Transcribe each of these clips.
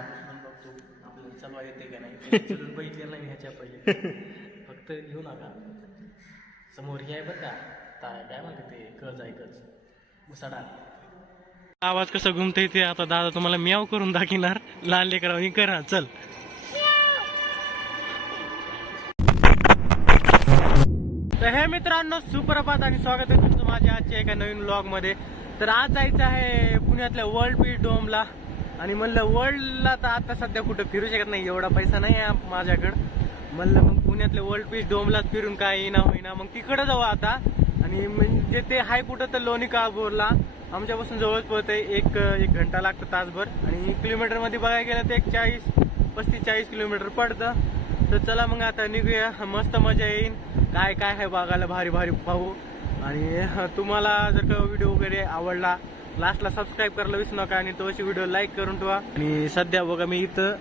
उचलून बघतो आपल्याला चालवा येते का नाही? चलून बघितलेलं नाही ह्याच्या पहिले. फक्त घेऊ नका. समोर हे आहे बरं का ता- काय म्हणते ते? कज आहे कज उसाडा आवाज कसा घुमते ते आता दादा तुम्हाला म्याव करून दाखिणार लहान लेकरांनी करा चल. तर हे मित्रांनो सुप्रभात आणि स्वागत आहे तुमचं माझ्या आजच्या एका नवीन ब्लॉगमध्ये. तर आज जायचं आहे पुण्यातल्या वर्ल्ड बीच डोमला आणि म्हणलं वर्ल्डला तर आता सध्या कुठं फिरू शकत नाही एवढा पैसा नाही आहे माझ्याकडं. म्हणलं मग पुण्यातल्या वर्ल्ड पीस डोमलाच फिरून काय येईना होईना मग तिकडं जाऊ आता. आणि म्हणजे ते हाय कुठं तर लोणी काबोरला आमच्यापासून जवळच पडतंय एक एक घंटा लागतो तासभर. आणि किलोमीटरमध्ये बघायला गेलं तर एक चाळीस पस्तीस चाळीस किलोमीटर पडतं. तर चला मग आता निघूया मस्त मजा येईन. काय काय आहे बघायला भारी भारी पाहू. आणि तुम्हाला जर का व्हिडिओ वगैरे आवडला लास्टला सबस्क्राईब करायला विसरू नका आणि तो अशी व्हिडिओ लाईक करून ठेवा. आणि सध्या बघा मी इथं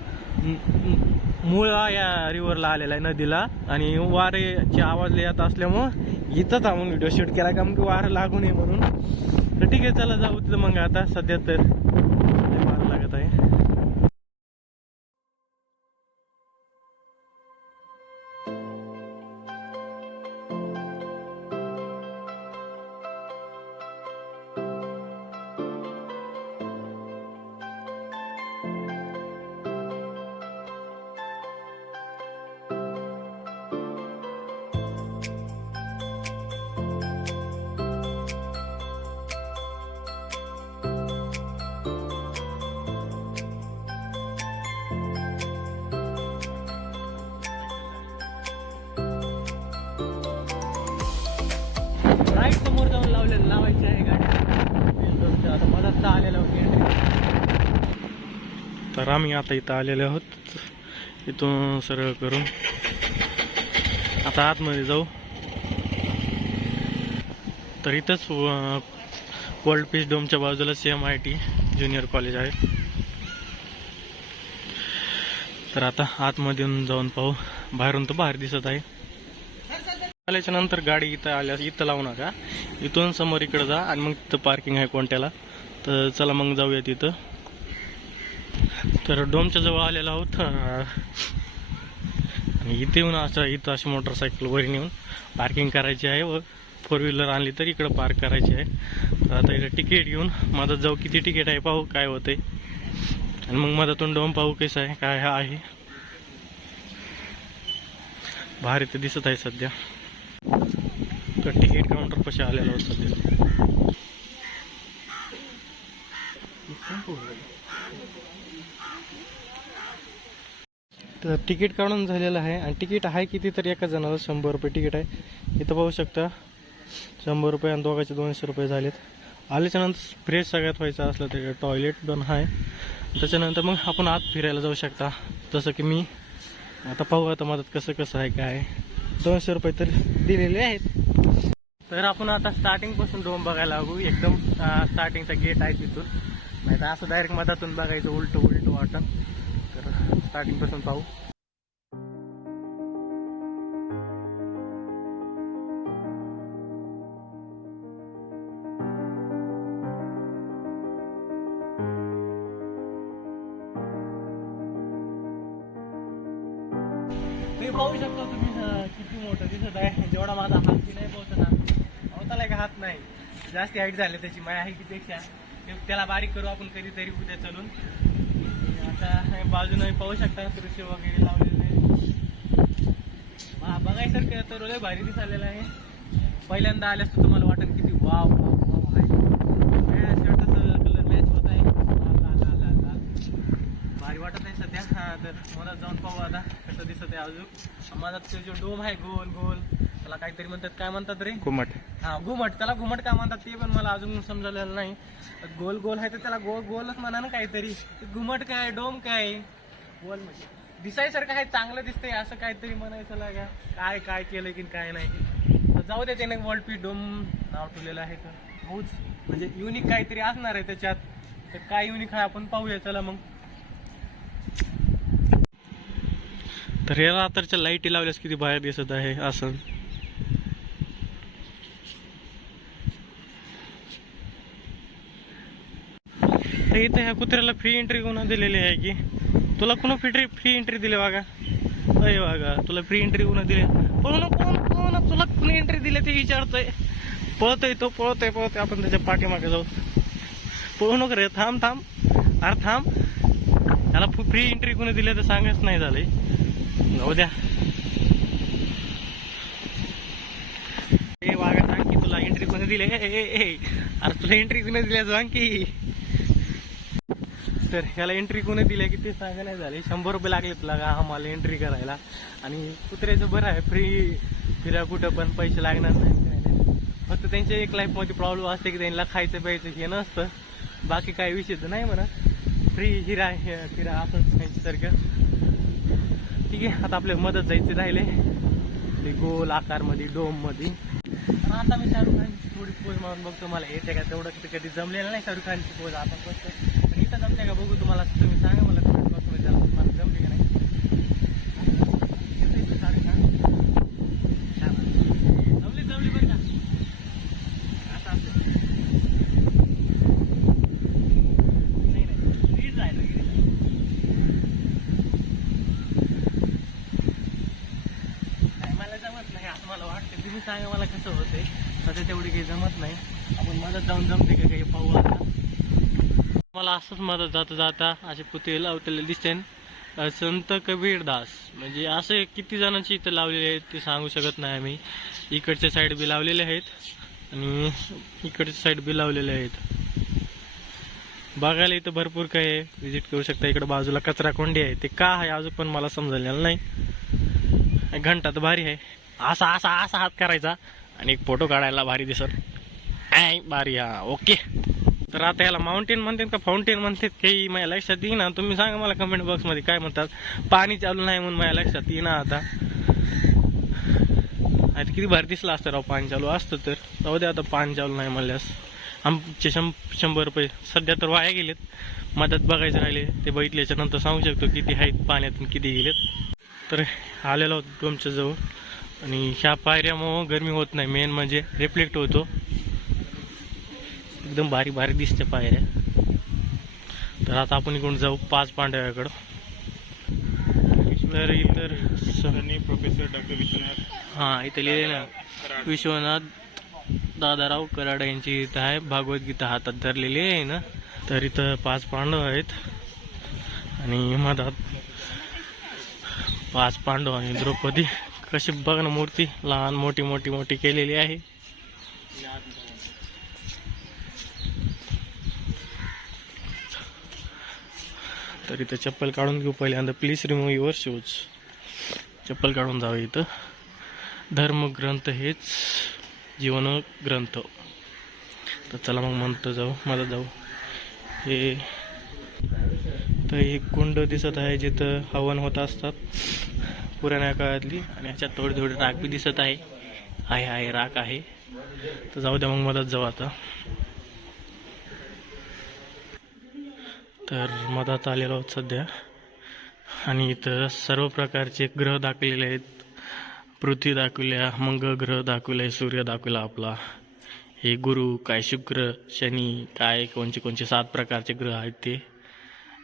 मुळा या रिव्हरला आलेला आहे नदीला. आणि वारेचे आवाज येत असल्यामुळं इथंच थांबून व्हिडिओ शूट केला का मग वारं लागू नये म्हणून. तर ठीक आहे चला जाऊ तिथं मग आता सध्या तर. राईट समोर जाऊन लावले लावायची आहे गाडी. आता मधात तर आलेलं होती तर आम्ही आता इथं आलेले आहोत. इथून सरळ करून. आता आतमध्ये जाऊ. तर इथंच वर्ल्ड पीस डोमच्या बाजूला C M I T junior college आहे. तर आता आतमधून जाऊन पाहू. बाहेरून तर बाहेर दिसत आहे. आल्याच्यानंतर गाडी इथं आल्यास इथं लावू नका. इथून समोर इकडे जा आणि मग तिथं पार्किंग आहे कोणत्याला. तर चला मग जाऊया तिथं. तर डोमच्या जवळ आलेलो आहोत. आणि इथे येऊन असं इथं अशी मोटरसायकल वरी नेऊन पार्किंग करायची आहे व फोर व्हीलर आणली तर इकडं पार्क करायची आहे. तर आता इथं तिकीट घेऊन माझं जाऊ. किती तिकीट आहे पाहू काय होतंय. आणि मग मधातून डोम पाहू कसं आहे काय आहे. भारी ते दिसत आहे सध्या. तर तिकीट काउंटर कसे आलेला होत सध्या. तर तिकीट काढून झालेलं आहे आणि तिकीट आहे किती तर एका जणाला शंभर रुपये तिकीट आहे. इथं पाहू शकता शंभर रुपये आणि दोघांचे दोनशे रुपये झालेत. आल्याच्यानंतर फ्रेश सगळ्यात व्हायचं असलं तर टॉयलेट पण आहे. त्याच्यानंतर मग आपण आत फिरायला जाऊ शकता. जसं की मी आता पाहू आता मदत कसं कसं आहे काय दोनशे रुपये तर दिलेले आहेत. तर आपण आता स्टार्टिंगपासून डोम बघायला लागू. एकदम स्टार्टिंगचा गेट आहे तिथून. नाही तर असं डायरेक्ट मधातून बघायचं उलट उलट वाटत तर स्टार्टिंगपासून पाहू. आणि पाहू शकतो तुम्ही किती मोठं दिसत आहे. जेवढा माझा हात की नाही पोहोचत अवताला का हात नाही. जास्ती हाईट झाली त्याची माझ्या हाईटीपेक्षा ते- त्याला बारीक करू आपण कधीतरी उद्या चलून. आता हे बाजूने पाहू शकता कृषी वगैरे लावलेले. आहे बघायसारखं तर लय भारी दिसालेलं आहे पहिल्यांदा आल्यास तर तुम्हाला वाटेल किती वाव वाव वाव आहे शर्टाचा कलर मॅच होत आहे लाल, लाल, लाल, लाल, लाल. भारी वाटत आहे सध्या हा तर मला जाऊन पाहू आता कसं दिसत आहे अजून माझा तो जो डोम आहे गोल गोल त्याला काहीतरी म्हणतात काय म्हणतात रे? घुमट. हा घुमट. त्याला घुमट का म्हणतात ते पण मला अजून समजलेलं नाही. गोल गोल आहे तर त्याला गोल गोलच म्हणा ना काहीतरी. घुमट काय डोम काय? गोल म्हणजे. दिसायसारखं आहे चांगलं दिसतंय असं काहीतरी म्हणायचं लागा. काय काय केलं की काय नाही. तर जाऊ दे त्याने वर्ल्ड पी डोम नाव ठेवलेलं आहे तर. बहुच म्हणजे युनिक काहीतरी असणार आहे त्याच्यात. तर काय युनिक आहे आपण पाहूया. चला मग. तर या रात्रच्या लाईटी लावल्यास किती बाहेर दिसत आहे असं तर इथे ह्या कुत्र्याला फ्री एंट्री कोणा दिलेली आहे की? तुला कोण फ्री फ्री एंट्री दिली वागा अय वागा तुला फ्री एंट्री कोणा दिले? पण कोण कोण? तुला कोणी एंट्री दिली ते विचारतोय. पळतोय तो पळतोय पळतोय. आपण त्याच्या पाठीमागे जाऊ. पळू नको रे थांब थांब. अरे थांब. त्याला फ्री एंट्री कोणी दिली तर सांगायच नाही झालंय. जाऊ द्या वागा सांग की तुला एंट्री कोणी दिले? अरे तुला एंट्री कोणी दिल्या सांग की. तर ह्याला एंट्री कोणी दिल्या की ते सांगा नाही झाले. शंभर रुपये लागले तुला का? आम्हाला एंट्री करायला. आणि कुत्र्याचं बरं आहे फ्री फिरा कुठं पण पैसे लागणार नाही. फक्त त्यांच्या एक लाईफमध्ये प्रॉब्लेम असते की त्यांना खायचं प्यायचं हे नसतं. बाकी काही विषय तर नाही म्हणा. फ्री हिरा हिरा फिरा असं त्यांच्यासारखं ठीक आहे आता आपल्या मदत जायचे राहिले. ते गोल आकारमध्ये डोममध्ये. आणि आता मी शाहरुख खानची थोडी पोज मारून बघतो. मला येते का तेवढं कधी कधी जमलेलं नाही शाहरुख खानची पोज. आपण बघतो इथं जमते का बघू तुम्हाला तुम्ही सांगा मला comment box मध्ये त्याला तुम्हाला जमते का नाही येतं इथं शाहरुख खान? छान आहे. जमली जमली बरं का असं असं नाही नाही नीट जायचं नीट जायचं. काय मला जमत नाही असं मला वाटतं तुम्ही सांगा मला कसं होतंय सध्या तेवढी काही जमत नाही. आपण मदत जाऊन जमते का काही पाहू आता. मला असंच मदत जाता जाता असे पुते लावलेले दिसते. संत कबीरदास म्हणजे असे किती जणांची इथं लावलेले आहेत ते सांगू शकत नाही आम्ही. इकडच्या साईड बी लावलेले आहेत आणि इकडच्या साईड बी लावलेले आहेत. बघायला इथं भरपूर काही आहे. व्हिजिट करू शकता. इकडे बाजूला कचरा कोंडी आहे. ते का आहे अजून पण मला समजलेलं नाही. घंटा तर भारी आहे. असा असा असा हात करायचा. आणि एक फोटो काढायला भारी दिसत. आय भारी हा ओके तर आता याला माउंटेन म्हणतात का फाउंटेन म्हणतात काही माझ्या लक्षात येईना. तुम्ही सांगा मला कमेंट बॉक्समध्ये काय म्हणतात. पाणी चालू नाही म्हणून माझ्या लक्षात येईना आता. आता किती भारी दिसला असतं राव पाणी चालू असतं तर. जाऊ दे आता पाणी चालू नाही म्हणल्यास. आमचे शं शंभर रुपये. सध्या तर वाया गेलेत. मदत बघायचे राहिले. ते बघितल्याच्या नंतर सांगू शकतो किती आहेत पाण्यातून किती गेलेत. तर आलेलो होतो तुमच्याजवळ. आणि ह्या पायऱ्यामुळं गरमी होत नाही. मेन म्हणजे रिफ्लेक्ट होतो. एकदम भारी भारी दिसते पायऱ्या. तर आता आपण इकडून जाऊ पाच पांडव्याकडं तर इतर प्रोफेसर डॉक्टर विश्वनाथ हां इथं लिहिले ना. विश्वनाथ दादाराव कराड यांची इथं आहे. भागवद्गीता हातात धरलेली आहे ना. तर इथं पाच पांडव आहेत. आणि मधात पाच पांडव आणि द्रौपदी. कशी बघ ना मूर्ती लहान मोठी मोठी मोठी केलेली आहे. तर इथं चप्पल काढून घेऊ पहिल्यांदा प्लीज रिमूव्ह युअर शूज चप्पल काढून जावं इथं. धर्मग्रंथ हेच जीवन ग्रंथ तर चला मग म्हणतो जाऊ. मला जाऊ. हे तर एक कुंड दिसत आहे जिथं हवन होत असतात. पुराण्या काळातली आणि ह्याच्यात थोडी थोडी राख बी दिसत आहे. आहे आहे राख आहे. तर जाऊ द्या मग मधात जाऊ आता. तर मधात आलेलो आहोत सध्या. आणि इथं सर्व प्रकारचे ग्रह दाखवलेले आहेत. पृथ्वी दाखवल्या मंगळ ग्रह दाखवले सूर्य दाखवला आपला. हे गुरु काय शुक्र शनी काय कोणचे कोणचे सात प्रकारचे ग्रह आहेत ते.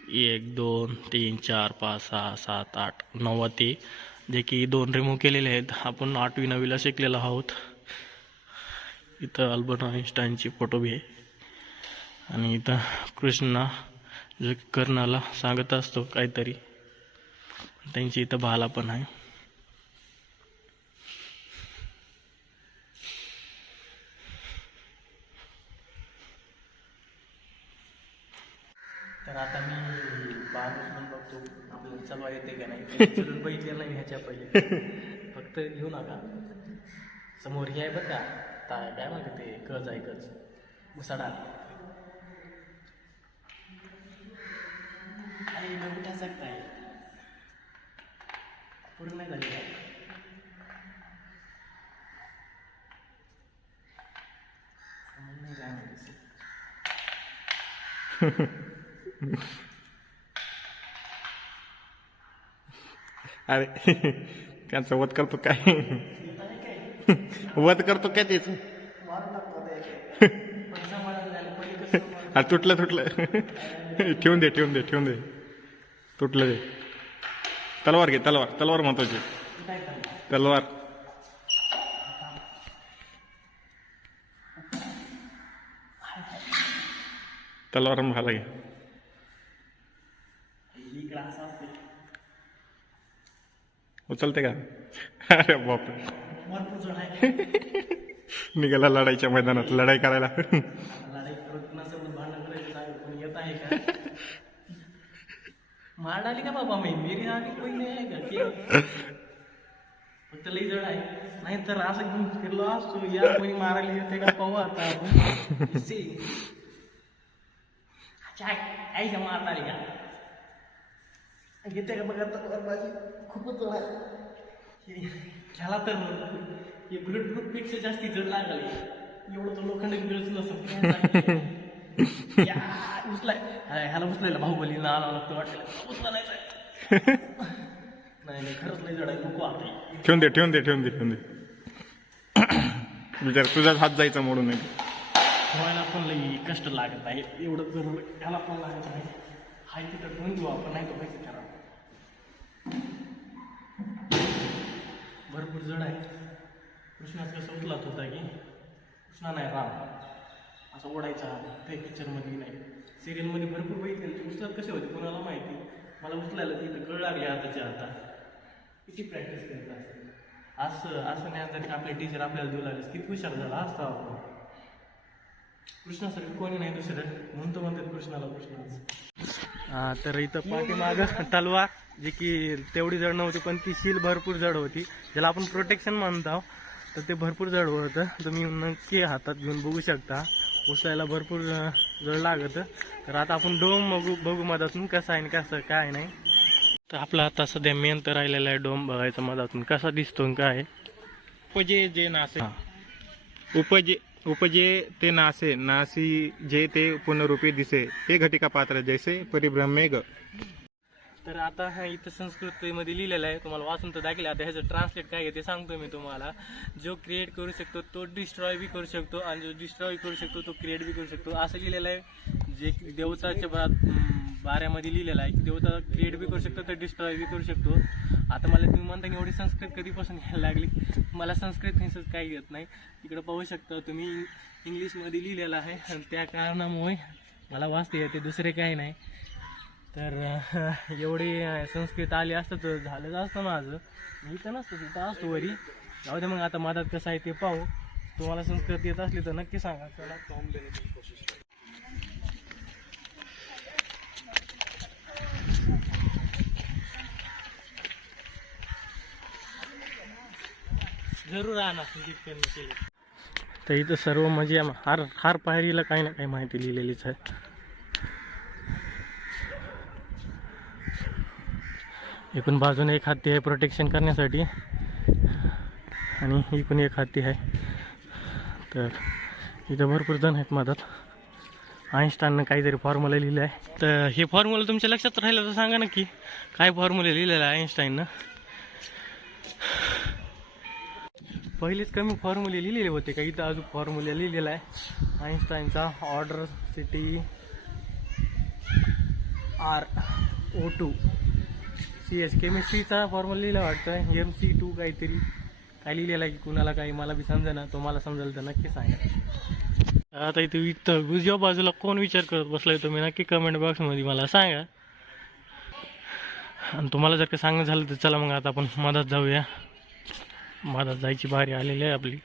एक दोन तीन चार पाच सहा सात आठ नऊ ते जे की दोन रिमूव्ह केलेले आहेत. आपण आठवी नववीला शिकलेलो आहोत. इथं अल्बर्ट आइन्स्टाईनची फोटो बी आहे. आणि इथं कृष्णा जो की कर्णाला सांगत असतो काहीतरी. त्यांची इथं भाला पण आहे. तर आता मी म्हणून बघतो. आपल्याला चालवा येते का नाही? घ्यायच्या पहिले. फक्त घेऊ नका. समोर हे आहे बरं का? ता काय म्हणते ते? गज आहे गज मुसाडा आई मैं पूर्ण नाही झाली नाही काय म्हणते अरे त्यांचा वध करतो काय? वध करतो काय त्याच तुटलं तुटलं. ठेवून दे ठेवून दे ठेवून दे. तुटलं दे तलवार घे तलवार. तलवार महत्वाची. तलवार. तलवार मला घे. उचलते का? अरे बाप निघाला लढाईच्या मैदानात लढाई करायला. मार डाली का बाबा मी? मेरी आगे कोई नाही की? फक्त लई जड आहे. नाही तर असं घेऊन फिरलो असतो. या कोणी मारायला येते का पाहू आता आपण. सी. अच्छा, आईच्या मार डाली का? घेते का बघा तर बाजी खूपच हे- ह्याला तर हे ब्लूटूथपेक्षा जास्ती जड लागले एवढं तर लोखंड गिळच नसतं या, उचलाय. ह्याला उचलायला बाहुबली ना आला लागतं वाटलं. उचला नाही. नाही नाही खरंच नाही जड आहे. नको आता ठेवून दे ठेवून दे ठेवून दे ठेवून दे. विचार तुझाच हात जायचा मोडून नाही ठेवायला पण लई कष्ट लागत आहे. एवढं जर ह्याला पण लागत आहे. हाय तिथं घेऊ आपण नाही तर पैसे खराब भरपूर जड आहे. कृष्णाचं कसं उचलात होता की कृष्णा नाही राम. असा ओढायचा ते पिक्चरमध्ये नाही. सिरियलमध्ये भरपूर बघितले. ते उचलत कसे होते कोणाला माहिती? मला उचलायला तिथं कळ लागली हाताच्या आता. किती प्रॅक्टिस करत असं असं नाही जर की आपले टीचर आपल्याला देऊ लागले. किती हुशार झाला असता आपण. कृष्णासारखं कोणी नाही दुसरं. म्हणतो म्हणतात कृष्णाला कृष्णाच. हा तर इथं पाठीमाग तलवार जी की तेवढी जड नव्हती पण ती शील भरपूर जड होती. ज्याला आपण प्रोटेक्शन म्हणतो तर ते भरपूर जड होतं. तुम्ही नक्की हातात घेऊन बघू शकता. उचलायला भरपूर जड लागत. तर आता आपण डोम बघू बघू मधातून कसं आहे आणि कसं काय नाही. तर आपला आता सध्या मेन तर राहिलेला आहे डोम बघायचा मधातून. कसा दिसतो काय? उपजे जे नासे. उपजे उपजे ते नासे नासी जे ते पुनरूपी दिसे ते घटिका पात्र जैसे परिभ्रमे ग तर आता हा इथं संस्कृतीमध्ये लिहिलेलं आहे. तुम्हाला वाचून तर दाखले आता ह्याचं ट्रान्सलेट काय आहे ते सांगतो मी तुम्हाला. जो क्रिएट करू शकतो तो डिस्ट्रॉय बी करू शकतो. आणि जो डिस्ट्रॉय करू शकतो तो क्रिएट बी करू शकतो. असं लिहिलेलं आहे. जे देवताच्या बाऱ्यामध्ये लिहिलेलं आहे की देवता क्रिएट बी करू शकतो तर डिस्ट्रॉय बी करू शकतो. आता मला तुम्ही म्हणता की एवढी संस्कृत कधीपासून यायला लागली? मला संस्कृत हिंसच काही येत नाही. तिकडं पाहू शकता तुम्ही इंग्लिशमध्ये लिहिलेलं आहे. आणि त्या कारणामुळे मला वाचता येते दुसरे काही नाही. तर एवढे एवढी संस्कृत आली असतं तर झालंच असतं माझं. मी तर नसतं तिथं असतो वरी. जाऊ दे मग आता मदत कसं आहे ते पाहू. तुम्हाला संस्कृत येत असली तर नक्की सांगा. चला फॉर्म देण्याची कोशिश करू. जरूर आणा केले. तर इथं सर्व म्हणजे हार हार पायरीला काही ना काही माहिती लिहिलेलीच आहे. एकूण बाजूने एक हत्ती आहे प्रोटेक्शन करण्यासाठी. आणि एकूण एक हत्ती आहे. तर इथं भरपूर जण आहेत मदत. आईन्स्टाईननं काहीतरी फॉर्म्युला लिहिलं आहे. तर हे फॉर्म्युला तुमच्या लक्षात राहिलं तर सांगा नक्की. काय फॉर्म्युला लिहिलेला आहे आईन्स्टाईननं पहिलेच कमी फॉर्म्युले लिहिलेले होते का? इथं अजून फॉर्म्युला लिहिलेला आहे. आईन्स्टाईनचा order city R O two C S केमिस्ट्रीचा formula लिहिला वाटतं एम सी टू काहीतरी. काय लिहिलेलं आहे की कुणाला काही मला बी समजेना. तुम्हाला समजेल तर नक्की सांगा. आता इथे इथं उजव्या बाजूला कोण विचार करत बसलाय तुम्ही? नक्की कमेंट बॉक्समध्ये मला सांगा. आणि तुम्हाला जर का सांगणं झालं तर चला मग आता आपण मधात जाऊया. मधात जायची बारी आलेली आहे आपली.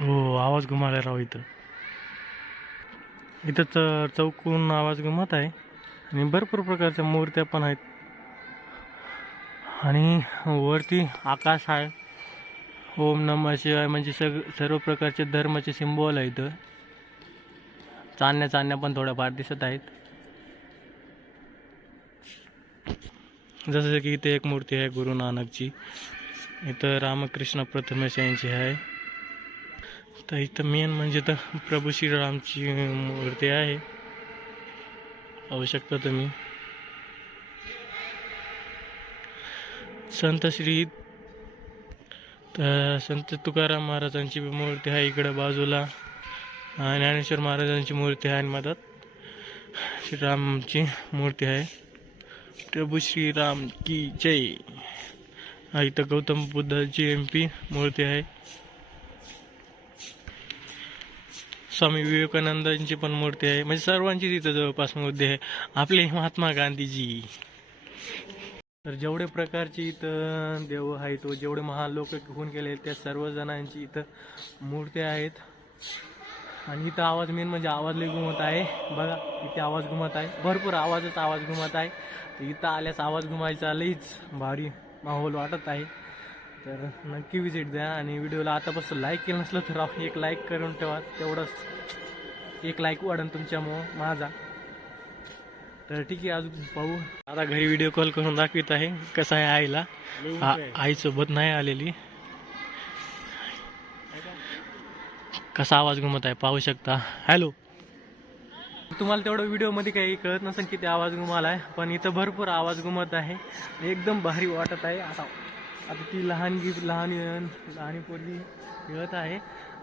हो आवाज घुमाला राव इथं. इथं च चौकून आवाज घुमत आहे. आणि भरपूर प्रकारच्या मूर्त्या पण आहेत. आणि वरती आकाश आहे. ओम नमः शिवाय म्हणजे सग सर्व प्रकारचे धर्माचे सिम्बॉल आहे इथं. चांदण्या चांदण्या पण थोड्याफार दिसत आहेत. जसं की इथे एक मूर्ती आहे गुरु नानकची. इथं रामकृष्ण प्रथमेश यांची आहे. तर इथं मेन म्हणजे तर प्रभू श्रीरामची मूर्ती आहे. पाहू शकता तुम्ही. संत श्री संत तुकाराम महाराजांची मूर्ती आहे इकडं बाजूला. ज्ञानेश्वर महाराजांची मूर्ती आहे आणि मधात श्रीरामची मूर्ती आहे. प्रभू श्रीराम की जय. इथं गौतम बुद्धाची एम पी मूर्ती आहे. स्वामी विवेकानंदांची पण मूर्ती आहे. म्हणजे सर्वांची तिथं जवळपास मूर्ती आहे. आपले महात्मा गांधीजी. तर जेवढे प्रकारचे इथं देव आहेत व जेवढे महान लोक होऊन गेले त्या सर्व जणांची इथं मूर्त्या आहेत. आणि इथं आवाज मेन म्हणजे आवाज लई घुमत आहे. बघा इथे आवाज घुमत आहे. भरपूर आवाजच आवाज घुमत आहे. इथं आल्यास आवाज घुमायचा. लईच भारी माहोल वाटत आहे. तर नक्की विजिट द्या आणि व्हिडिओला आतापासून लाईक केलं नसलं तर एक लाईक करून ठेवा. तेवढंच एक लाईक वाढन तुमच्यामुळं माझा. तर ठीक आहे अजून पाहू. आता घरी व्हिडिओ कॉल करून दाखवित आहे. कसं आहे आईला? आईसोबत नाही आलेली. कसा आवाज घुमत आहे पाहू शकता. हॅलो तुम्हाला तेवढं व्हिडिओमध्ये काही कळत नसेल किती आवाज घुमाला आहे पण इथं भरपूर आवाज घुमत आहे. एकदम भारी वाटत आहे. आता आता ती लहान गी लहान लहानी पोरगी खेळत आहे.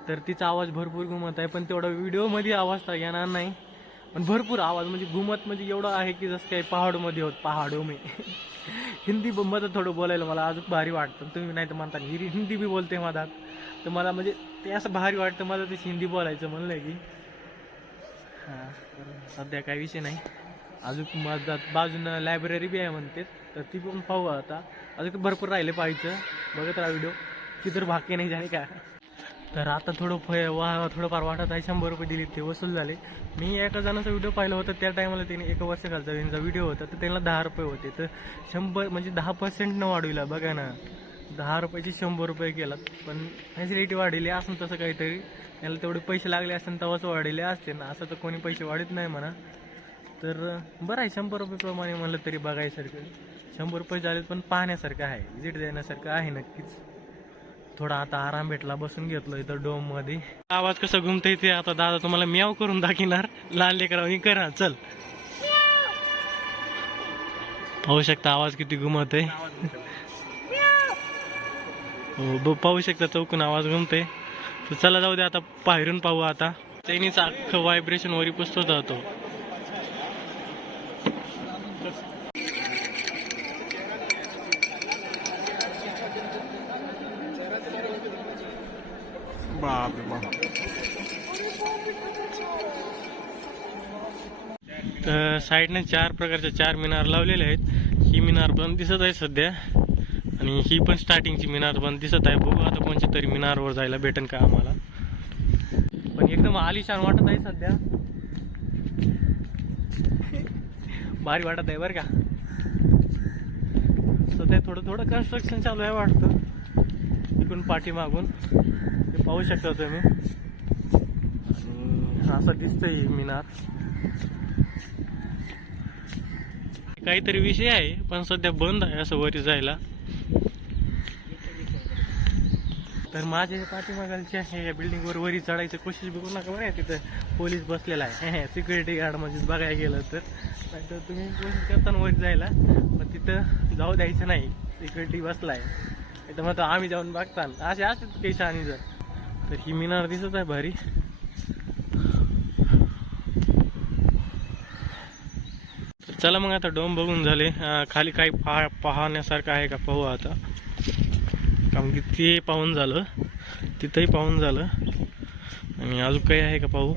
तर तिचा आवाज भरपूर घुमत आहे पण तेवढा व्हिडिओमध्ये आवाज तर येणार नाही. पण भरपूर आवाज म्हणजे घुमत म्हणजे एवढं आहे की जसं काही पहाडमध्ये होत पहाडो मी. हिंदी मध्ये थोडं बोलायला मला अजून भारी वाटतं. तुम्ही नाही तर म्हणता हिरी हिंदी बी बोलते मधात. तर मला म्हणजे ते असं भारी वाटतं मला तेच हिंदी बोलायचं म्हणलं की. हां तर सध्या काही विषय नाही. अजून माझा बाजूनं लायब्ररी बी आहे म्हणते तर ती पण पाहू आता. अजून भरपूर राहिले पाहायचं. बघत राहा व्हिडिओ की तर भाग्य नाही झाले का? तर आता थोडं फ वा थोडंफार वाटत आहे शंभर रुपये दिली ते वसूल झाले. मी एका जणाचा व्हिडिओ पाहिला होता त्या टायमाला त्याने एका वर्षाखालचा त्यांचा व्हिडिओ होता तर त्यांना दहा रुपये होते. तर शंभर म्हणजे दहा पर्सेंट न वाढविला बघा ना. दहा रुपयाची शंभर रुपये केलात पण फॅसिलिटी वाढली असं तसं काहीतरी. त्याला तेवढे पैसे लागले असतील तेव्हाच वाढले असते ना. असं तर कोणी पैसे वाढत नाही म्हणा. तर बरं आहे शंभर रुपयेप्रमाणे म्हणलं तरी बघायसारखं. शंभर रुपये झालेत पण पाहण्यासारखं आहे. विजिट देण्यासारखं आहे नक्कीच. थोडा आता आराम भेटला बसून घेतलो इथं डोममध्ये. आवाज कसा घुमतोय ते आता दादा तुम्हाला म्याव करून दाखिणार लहान लेकरांनी करा चल. पाहू शकता आवाज किती घुमत आहे हो पाहू शकता चौकून आवाज घुमतोय. चला जाऊ दे आता बाहेरून पाहू आता. त्यांनीच अख्खं व्हायब्रेशन वरी पुसतो जातो. बाप रे बाप तर साईडने चार प्रकारच्या चार मिनार लावलेले आहेत. ही मिनार पण दिसत आहे सध्या. आणि ही पण स्टार्टिंगची मिनार पण दिसत आहे. बघू आता कोणच्या तरी मिनारवर जायला भेटेल का आम्हाला. पण एकदम आलिशान वाटत आहे सध्या. भारी वाटत आहे बरं का. सध्या थोडं थोडं कन्स्ट्रक्शन चालू आहे वाटतं. इकडून पाठीमागून. ते पाहू शकता तुम्ही. आणि असं दिसतंय मिनार. काहीतरी विषय आहे पण सध्या बंद आहे असं वरी जायला. तर माझ्या पाठीमागालचे आहे या बिल्डिंगवर वरी चढायची कोशिश बघू नका बरं तिथं पोलीस बसलेला आहे. सिक्युरिटी गार्ड म्हणजे बघायला गेलं तर. नाहीतर तुम्ही कोशिश करताना वरी जायला पण तिथं जाऊ द्यायचं नाही. सिक्युरिटी बसला आहे. तर मग आम्ही जाऊन बघता असे असतात काही शहाणी जर. तर ही मिनार दिसत आहे भारी. चला मग आता डोम बघून झाले. खाली काही पहा पाहण्यासारखं आहे का पाहू आता. कारण की ते पाहून झालं. तिथंही पाहून झालं. आणि अजून काही आहे का पाहू?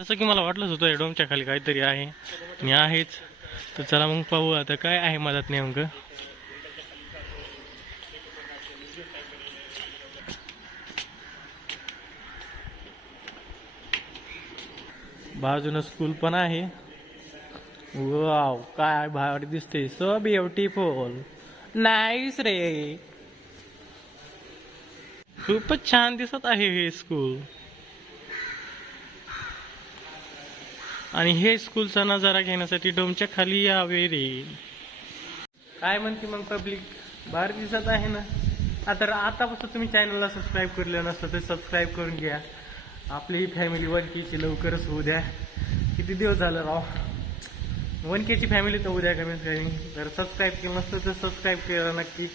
जसं की मला वाटलंच होतं या डोमच्या खाली काहीतरी आहे. आणि आहेच. तर चला मग पाहू आता काय आहे मधात नेमकं. बाजूनं स्कूल पण आहे. वाव काय भारी दिसते सो ब्युटिफुल नाईस रे. खूपच छान दिसत आहे हे स्कूल आणि हे स्कूलचा नजारा घेण्यासाठी डोमच्या खाली यावे रे. काय म्हणते मग पब्लिक भारी दिसत आहे ना? आता आतापासून तुम्ही चॅनलला सबस्क्राईब केलं नसतं तर सबस्क्राईब करून घ्या. आपली फॅमिली वन केची लवकरच होऊ द्या. किती दिवस झालं राव? वन केची फॅमिली तर उद्या कमीत कमी. जर सबस्क्राईब केलं नसतं तर सबस्क्राईब केलं नक्की.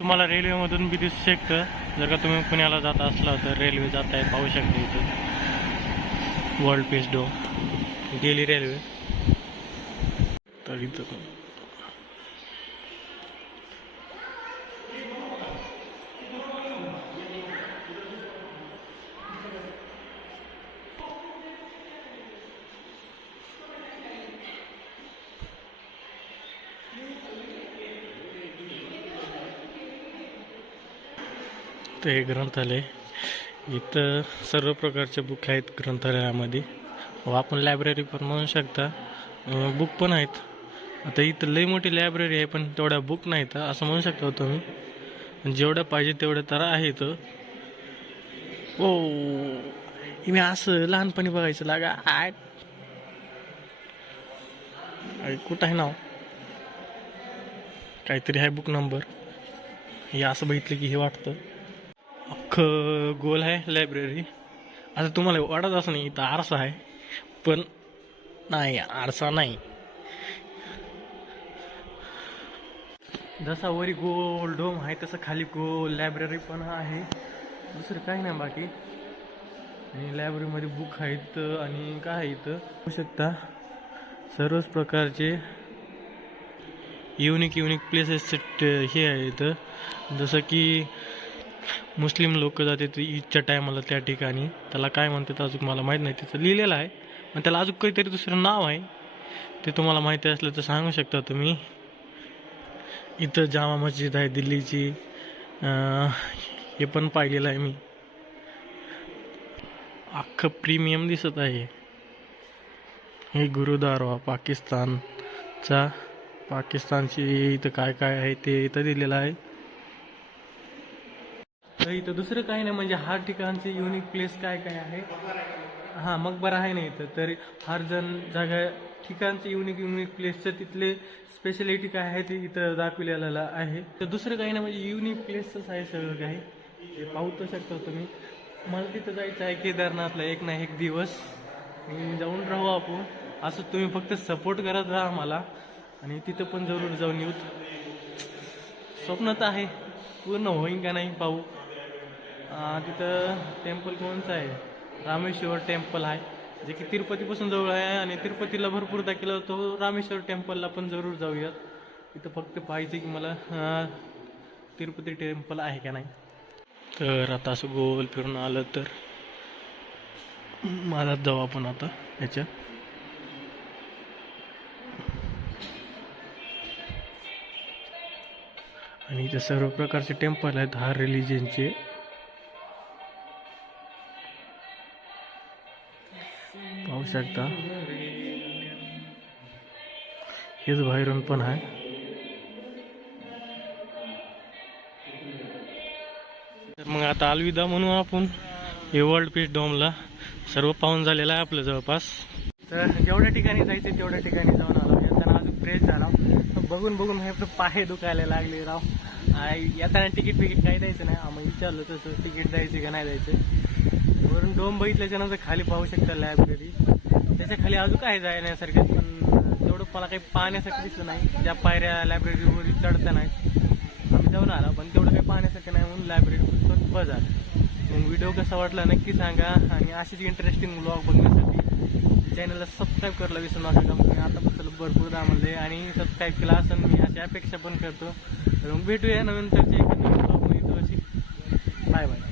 तुम्हाला रेल्वेमधून बी दिसू शकतं. जर का तुम्ही पुण्याला जात असला तर रेल्वे जात आहे पाहू शकता इथं. वर्ल्ड पीस डो गेली रेल्वे तर इथं ते हे ग्रंथालय. इथं सर्व प्रकारचे बुक आहेत ग्रंथालयामध्ये. व आपण लायब्ररी पण म्हणू शकता. बुक पण आहेत. आता इथं लई मोठी लायब्ररी आहे पण तेवढ्या बुक नाहीत असं म्हणू शकता हो तुम्ही. जेवढं पाहिजे तेवढं तर आहे इथं. हो, ओ मी असं लहानपणी बघायचं लागा आय. कुठं आहे नाव? काहीतरी आहे बुक नंबर हे असं बघितलं की हे वाटतं. अख्खं गोल आहे लायब्ररी आता तुम्हाला वाटत असं नाही इथं आरसा आहे पण नाही आरसा नाही. जसा वरी गोल डोम आहे तसं खाली गोल लायब्ररी पण आहे. दुसरं काही नाही बाकी. आणि लायब्ररीमध्ये बुक आहेत आणि काय आहे इथं? होऊ शकता सर्वच प्रकारचे युनिक युनिक प्लेसेसचे हे आहे इथं. जसं की मुस्लिम लोक जाते ईदच्या टायमाला त्या ठिकाणी. त्याला काय म्हणतात अजून मला माहीत नाही. तिथं लिहिलेलं आहे. पण त्याला अजून काहीतरी दुसरं नाव आहे. ते तुम्हाला माहिती असलं तर सांगू शकता तुम्ही. इथं जामा मस्जिद आहे दिल्लीची. हे पण पाहिलेलं आहे मी. अख्खं प्रीमियम दिसत आहे. हे गुरुद्वारा पाकिस्तानचा. पाकिस्तानची इथं काय काय आहे ते इथं दिलेलं आहे. तर इथं दुसरं काही नाही म्हणजे हर ठिकाणचे युनिक प्लेस काय काय आहे? हां मकबरा आहे ना इथं. तर हर जण जागा ठिकाणचे युनिक युनिक प्लेसचं तिथले स्पेशलिटी काय आहे ते इथं दाखवलेलं आहे. तर दुसरं काही नाही म्हणजे युनिक प्लेसच आहे सगळं काही. ते पाहू तर शकता तुम्ही. मला तिथं जायचं आहे केदारनाथला एक ना एक दिवस. जाऊन राहू आपण. असं तुम्ही फक्त सपोर्ट करत राहा मला आणि तिथं पण जरूर जाऊन येऊ. स्वप्न तर आहे. पूर्ण होईन का नाही पाहू. तिथं टेम्पल कोणचं आहे? रामेश्वर टेम्पल आहे जे की तिरुपतीपासून जवळ आहे आणि तिरुपतीला भरपूर दाखिला तो रामेश्वर टेम्पलला पण जरूर जाऊयात. तिथं फक्त पाहिजे की मला तिरुपती टेम्पल आहे का नाही. तर आता असं गोल फिरून आलं तर माझा जाऊ आपण आता याच्यात आणि इथे सर्व प्रकारचे टेम्पल आहेत हा रिलिजनचे शकता. हेच बाहेरून पण आहे. तर मग आता अलविदा म्हणू आपण. हे वर्ल्ड पीस डोमला सर्व पाहून झालेलं आहे आपलं जवळपास. तर जेवढ्या ठिकाणी जायचं तेवढ्या ठिकाणी जाऊन आलो. येताना अजून फ्रेश झाला. बघून बघून हे पाय दुखायला लागले राव. आय येताना तिकीट बिकीट काही द्यायचं नाही. आम्ही विचारलं तसं तिकीट द्यायचं का नाही द्यायचं. वरून डोम बघितल्याच्या नंतर खाली पाहू शकता लायब्ररी त्याच्याखाली अजून काय जाण्यासारखं पण तेवढं मला काही पाहण्यासारखं दिसलं नाही. ज्या पायऱ्या लायब्ररीमध्ये चढता नाही. आम्ही जाऊन आला पण तेवढं काही पाहण्यासारखं नाही म्हणून लायब्ररी पण बस झालं मग व्हिडिओ कसा वाटला नक्की सांगा आणि अशीच इंटरेस्टिंग ब्लॉग बघण्यासाठी चॅनलला सबस्क्राईब करायला विसरू नका कारण मी आतापासून भरपूर दामले आणि सबस्क्राईब केला असं मी अशी अपेक्षा पण करतो. मग भेटूया नवीन चर्चा बाय बाय